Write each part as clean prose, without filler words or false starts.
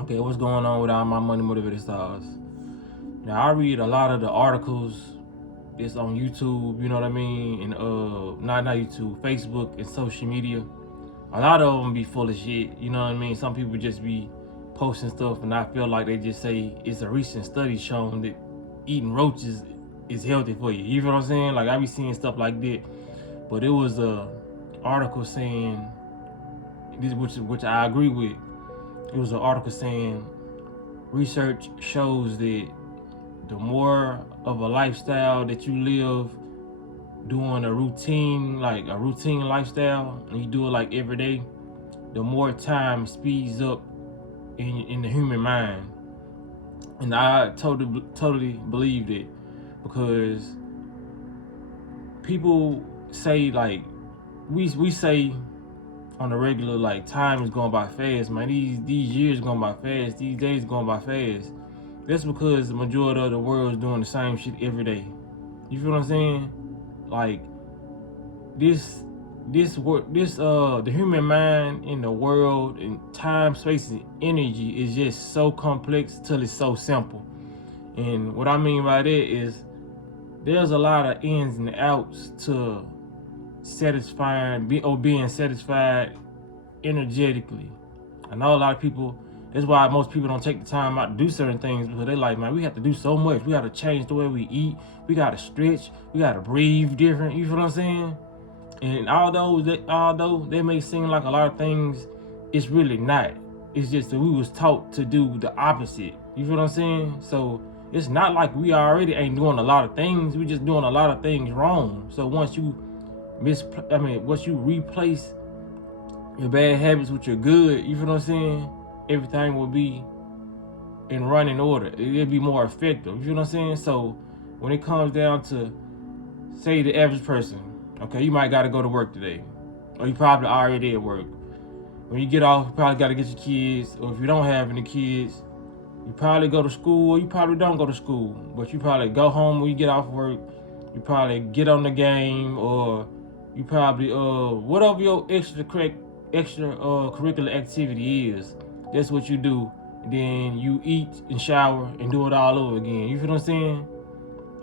Okay, what's going on with all my money motivated stars? Now I read a lot of the articles that's on YouTube, you know what I mean, and not YouTube, Facebook and social media. A lot of them be full of shit, you know what I mean. Some people just be posting stuff, and I feel like they just say it's a recent study showing that eating roaches is healthy for you. You feel what I'm saying? Like I be seeing stuff like that, but it was a article saying this, which I agree with. It was an article saying research shows that the more of a lifestyle that you live doing a routine, like a routine lifestyle, and you do it like every day, the more time speeds up in the human mind. And I totally believe that, because people say, like, we say on the regular, like, time is going by fast, man. These years going by fast, these days going by fast. That's because the majority of the world is doing the same shit every day. You feel what I'm saying? Like the human mind in the world, and time, space, and energy is just so complex till it's so simple. And what I mean by that is there's a lot of ins and outs to being satisfied energetically. I know a lot of people, that's why most people don't take the time out to do certain things, because they're like, man, we have to do so much. We got to change the way we eat. We got to stretch. We got to breathe different. You feel what I'm saying? And although they may seem like a lot of things, it's really not. It's just that we was taught to do the opposite. You feel what I'm saying? So it's not like we already ain't doing a lot of things. We just doing a lot of things wrong. So once you replace your bad habits with your good, you feel what I'm saying? Everything will be in running order. It'll be more effective. You feel what I'm saying? So when it comes down to, say, the average person, okay, you might got to go to work today, or you probably already at work. When you get off, you probably got to get your kids, or if you don't have any kids, you probably go to school, or you probably don't go to school, but you probably go home when you get off work. You probably get on the game, or you probably whatever your curricular activity is. That's what you do. Then you eat and shower and do it all over again. You feel what I'm saying?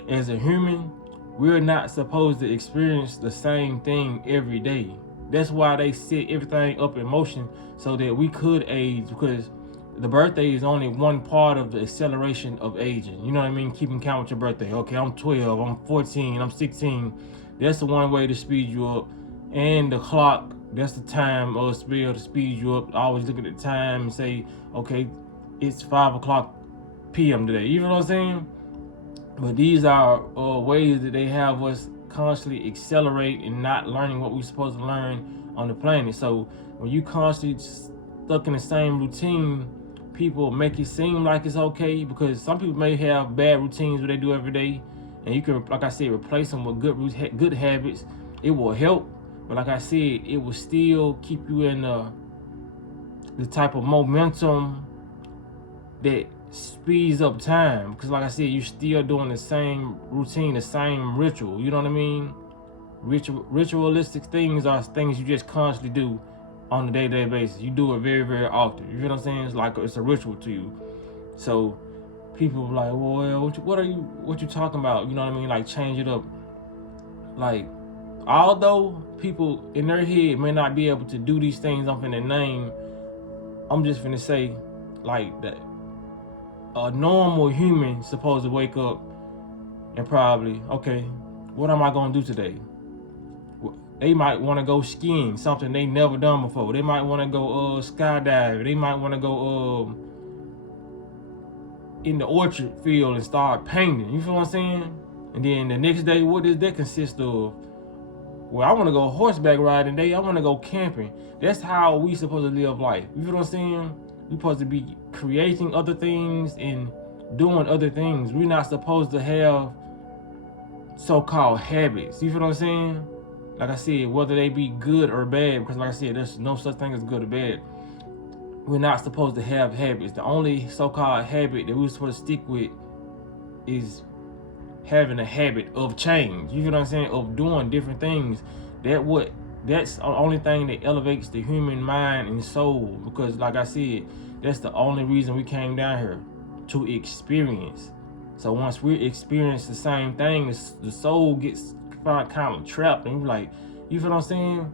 As a human, we're not supposed to experience the same thing every day. That's why they set everything up in motion so that we could age, because the birthday is only one part of the acceleration of aging. You know what I mean? Keeping count with your birthday. Okay, I'm 12, I'm 14, I'm 16. That's the one way to speed you up. And the clock, that's the time or spell to speed you up. Always look at the time and say, okay, it's 5 o'clock p.m. today. You know what I'm saying? But these are ways that they have us constantly accelerate and not learning what we're supposed to learn on the planet. So when you constantly stuck in the same routine, people make it seem like it's okay, because some people may have bad routines what they do every day, and you can, like I said, replace them with good habits. It will help, but like I said, it will still keep you in the type of momentum that speeds up time, because like I said, you're still doing the same routine, the same ritual. You know what I mean? Ritualistic things are things you just constantly do on a day-to-day basis. You do it very, very often. You know what I'm saying? It's like it's a ritual to you. So people are like, well, what you talking about? You know what I mean? Like, change it up. Like, although people in their head may not be able to do these things I'm finna name, I'm just finna say, like, that a normal human supposed to wake up and probably, okay, what am I gonna do today? They might want to go skiing, something they never done before. They might want to go skydiving. They might want to go in the orchard field and start painting. You feel what I'm saying? And then the next day, what does that consist of? Well, I want to go horseback riding today. I want to go camping. That's how we supposed to live life. You feel what I'm saying? We supposed to be creating other things and doing other things. We're not supposed to have so-called habits. You feel what I'm saying? Like I said, whether they be good or bad, because like I said, there's no such thing as good or bad. We're not supposed to have habits. The only so-called habit that we're supposed to stick with is having a habit of change. You feel what I'm saying? Of doing different things. That what That's the only thing that elevates the human mind and soul, because like I said, that's the only reason we came down here, to experience. So once we experience the same thing, the soul gets kind of trapped, and we're like, you feel what I'm saying?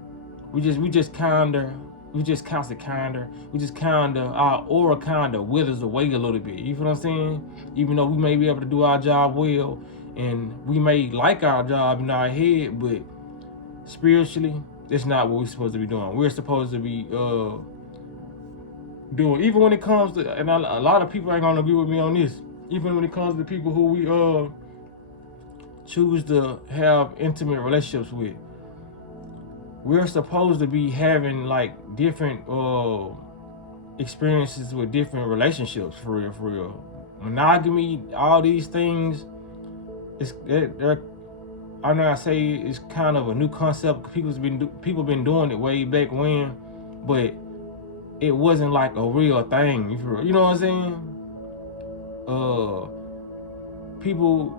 We just kind of our aura kind of withers away a little bit. You feel what I'm saying? Even though we may be able to do our job well, and we may like our job in our head, but spiritually, that's not what we're supposed to be doing. We're supposed to be doing, even when it comes to, and a lot of people ain't gonna agree with me on this, even when it comes to the people who we choose to have intimate relationships with, we're supposed to be having like different experiences with different relationships, for real. Monogamy, all these things, I know I say it's kind of a new concept. People been doing it way back when, but it wasn't like a real thing. You know what I'm saying? People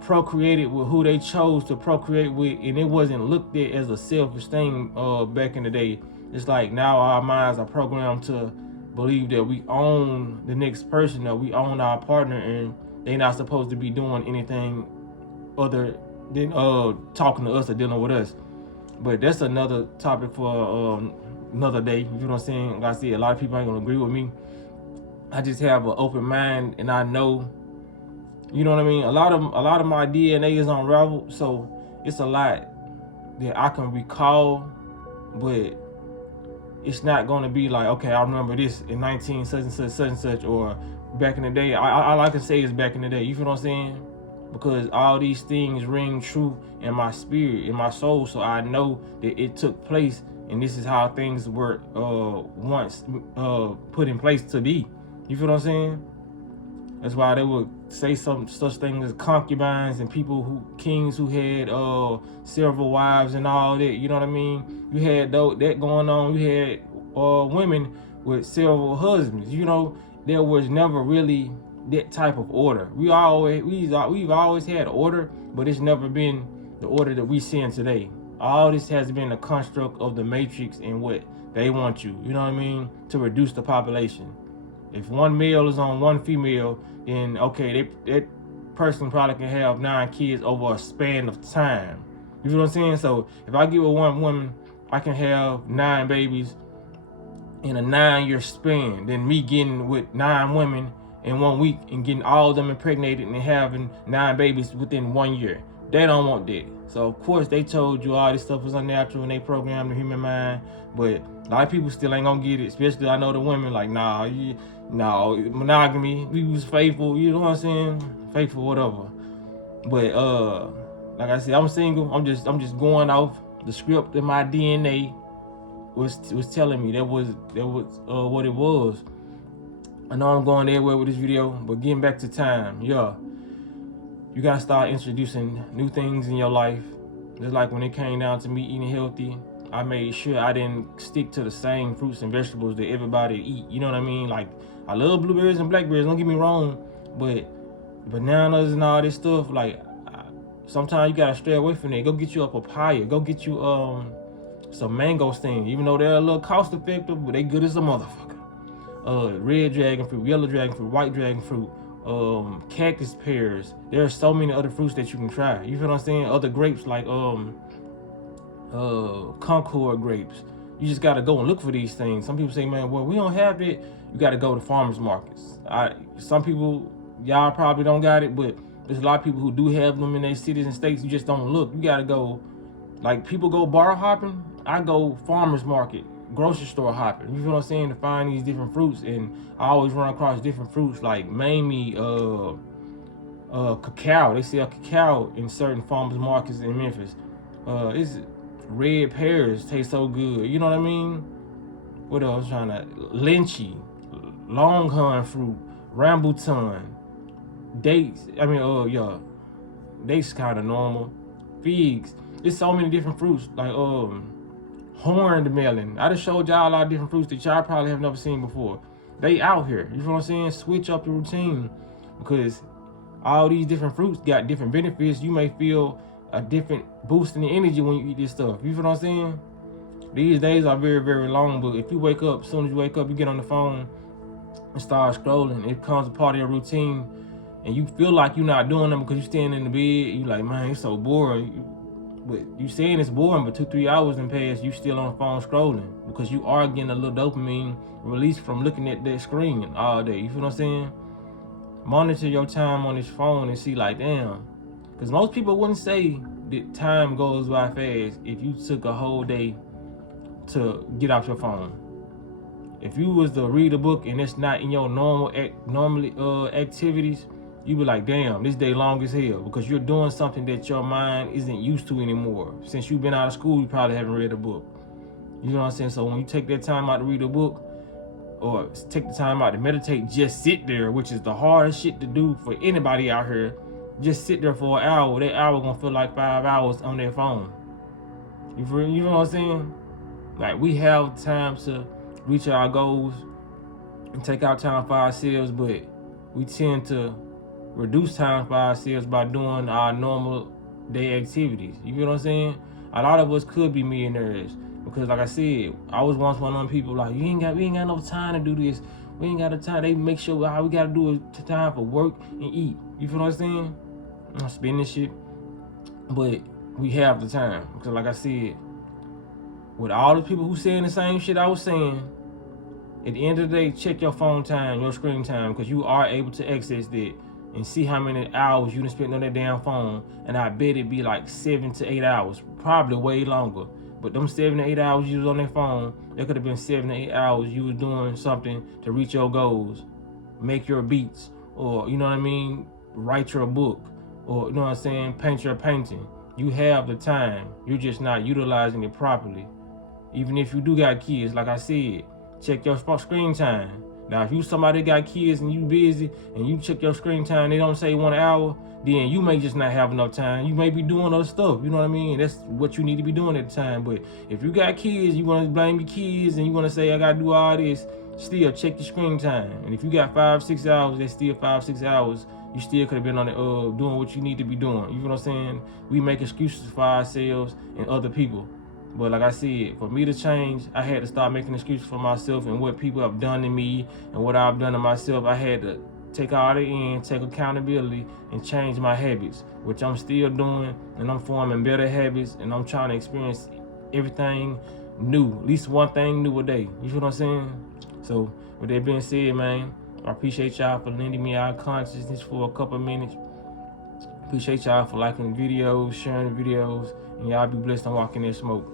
procreated with who they chose to procreate with, and it wasn't looked at as a selfish thing back in the day. It's like now our minds are programmed to believe that we own the next person, that we own our partner, and they're not supposed to be doing anything other than talking to us or dealing with us. But that's another topic for another day. You know what I'm saying? Like I said, a lot of people ain't gonna agree with me. I just have an open mind, and I know, you know what I mean? A lot of my DNA is unraveled, so it's a lot that I can recall, but it's not gonna be like, okay, I remember this in 19 such and such, or back in the day. All I can say is back in the day. You feel what I'm saying? Because all these things ring true in my spirit, in my soul, so I know that it took place, and this is how things were once put in place to be. You feel what I'm saying? That's why they would say some such things as concubines and kings who had several wives and all that. You know what I mean? You had that going on. You had women with several husbands. You know, there was never really that type of order. We've always had order, but it's never been the order that we see in today. All this has been a construct of the Matrix and what they want you know what I mean, to reduce the population. If one male is on one female, then okay, that person probably can have 9 kids over a span of time. You feel what I'm saying? So if I get with one woman, I can have 9 babies in a 9-year span. Then me getting with 9 women in 1 week and getting all of them impregnated and having 9 babies within 1 year. They don't want that. So of course they told you all this stuff was unnatural and they programmed the human mind, but a lot of people still ain't gonna get it. Especially I know the women like, no, monogamy, we was faithful, you know what I'm saying? Faithful, whatever. But like I said, I'm single. I'm just going off the script that my DNA was telling me that was what it was. I know I'm going everywhere with this video, but getting back to time, yeah. You gotta start introducing new things in your life. Just like when it came down to me eating healthy, I made sure I didn't stick to the same fruits and vegetables that everybody eat. You know what I mean? Like, I love blueberries and blackberries, don't get me wrong, but bananas and all this stuff, like, sometimes you gotta stray away from that. Go get you a papaya. Go get you some mangosteen. Even though they're a little cost effective, but they good as a motherfucker. Red dragon fruit, yellow dragon fruit, white dragon fruit, cactus pears. There are so many other fruits that you can try. You feel what I'm saying? Other grapes like Concord grapes. You just gotta go and look for these things. Some people say, man, well, we don't have it. You gotta go to farmers markets. Some people, y'all probably don't got it, but there's a lot of people who do have them in their cities and states. You just don't look. You gotta go. Like, people go bar hopping. I go farmers market, grocery store hopping. You feel what I'm saying? To find these different fruits, and I always run across different fruits like Mamie, cacao. They sell cacao in certain farmers markets in Memphis. It's red pears taste so good. You know what I mean? What else? Lychee, longhorn fruit, rambutan, dates. Dates kind of normal. Figs. There's so many different fruits like horned melon. I just showed y'all a lot of different fruits that y'all probably have never seen before. They out here. You know what I'm saying? Switch up your routine, because all these different fruits got different benefits. You may feel a different boost in the energy when you eat this stuff. You feel what I'm saying? These days are very, very long, but if you wake up, as soon as you wake up, you get on the phone and start scrolling. It becomes a part of your routine, and you feel like you're not doing them because you're standing in the bed. You like, man, it's so boring. But you saying it's boring, but 2-3 hours in past, you still on the phone scrolling because you are getting a little dopamine released from looking at that screen all day. You feel what I'm saying? Monitor your time on this phone and see like, damn. Because most people wouldn't say that time goes by fast if you took a whole day to get off your phone. If you was to read a book and it's not in your normal activities, you be like, damn, this day long as hell, because you're doing something that your mind isn't used to anymore. Since you've been out of school, you probably haven't read a book. You know what I'm saying? So when you take that time out to read a book, or take the time out to meditate, just sit there, which is the hardest shit to do for anybody out here. Just sit there for an hour. That hour gonna feel like 5 hours on their phone. You know what I'm saying? Like, we have time to reach our goals and take out time for ourselves, but we tend to reduce time for ourselves by doing our normal day activities. You know what I'm saying? A lot of us could be millionaires because, like I said, I was once one of them people like, we ain't got no time to do this. We ain't got the time. They make sure all we gotta do is time for work and eat. You feel what I'm saying? I'm spending shit, but we have the time because, like I said, with all the people who saying the same shit I was saying, at the end of the day, check your phone time, your screen time, because you are able to access that and see how many hours you done spent on that damn phone. And I bet it be like 7 to 8 hours, probably way longer. But them 7 to 8 hours you was on that phone, that could have been 7 to 8 hours you was doing something to reach your goals, make your beats, or, you know what I mean, write your book, or, you know what I'm saying, paint your painting. You have the time, you're just not utilizing it properly. Even if you do got kids, like I said, check your screen time. Now, if you somebody got kids and you busy and you check your screen time, they don't say 1 hour, then you may just not have enough time. You may be doing other stuff, you know what I mean? That's what you need to be doing at the time. But if you got kids, you want to blame your kids and you want to say, I got to do all this, still check your screen time. And if you got 5-6 hours, that's still 5-6 hours. You still could have been on it, doing what you need to be doing. You know what I'm saying? We make excuses for ourselves and other people. But like I said, for me to change, I had to start making excuses for myself and what people have done to me and what I've done to myself. I had to take all that in, take accountability, and change my habits, which I'm still doing, and I'm forming better habits, and I'm trying to experience everything new, at least one thing new a day. You feel what I'm saying? So with that being said, man, I appreciate y'all for lending me our consciousness for a couple minutes. Appreciate y'all for liking the videos, sharing the videos, and y'all be blessed on walking in smoke.